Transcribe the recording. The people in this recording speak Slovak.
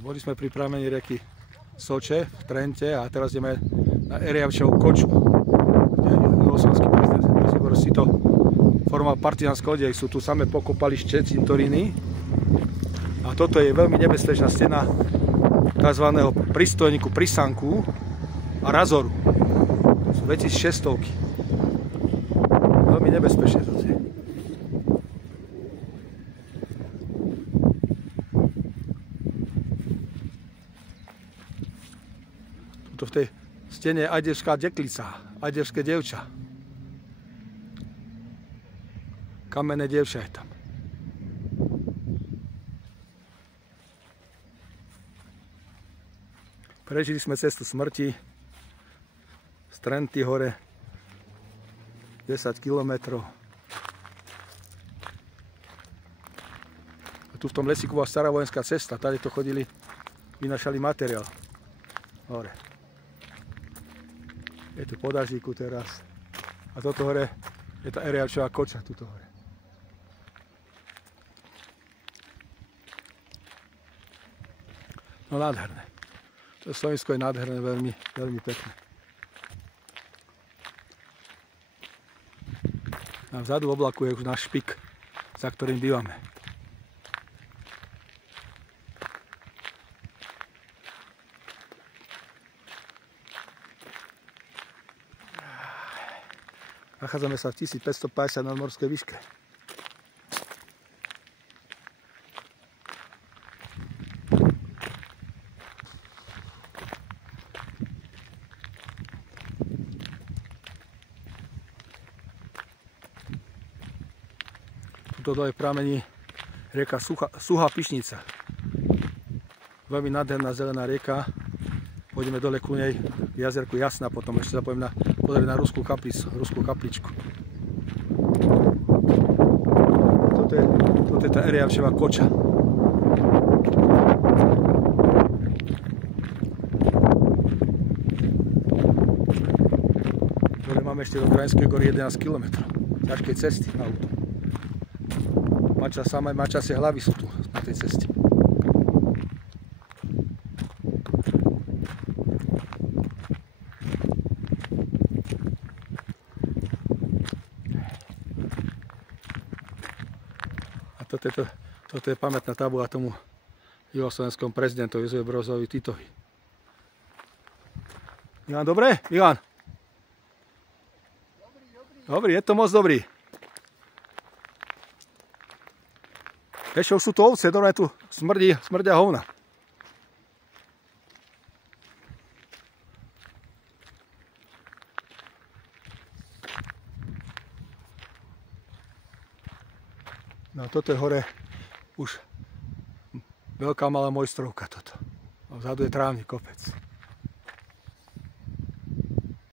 Boli sme pri pramení rieky Soče v Trente a teraz ideme na Eriavčevú koču, kde juhoslovanský prezident Josip Broz Tito formoval partizánske oddiely. Sú tu samé pokopalište, cintoríny a toto je veľmi nebezpečná stena tzv. Pristojníku, prisánku a razoru. To sú veci z 600-ky. Veľmi nebezpečné to je. Tuto v tej stene je ajdevská deklica, ajdevské dievča. Kamenné dievča je tam. Prežili sme cestu smrti z Trenty hore 10 kilometrov. Tu v tom lesíku bola stará vojenská cesta, tady to chodili, vynašali materiál. Hore. Je tu po daždíku teraz. A toto hore je tá Eriavčevá koča, tuto hore. No nádherné. To Slovensko je nádherné, veľmi, veľmi pekné. A vzadu v oblaku je už náš špik, za ktorým bývame. Nachádzame sa v 1550 nadmorskej výške. Tuto dole pramení rieka Suchá Pišnica. Veľmi nádherná zelená rieka. Pôjdeme dole ku nej k jazerku Jasná, potom ešte sa pôjdeme pozrieť na ruskú kapličku. Toto je tá Eriavčevá koča. Dole máme ešte do Krajinskej gory 11 km ťažkej cesty na auto. Mačasie hlavy sú tu na tej ceste. Toto je pamätná tabuľa tomu juhoslovenskému prezidentovi Jozefovi Brozovi Titovi. Ivan, dobre? Ivan? Dobrý, je to moc dobrý. Ešte už sú tu ovce, dobré, tu smrdia hovna. No toto je hore už veľká malá mojstrovka toto. A vzadu je trávny kopec.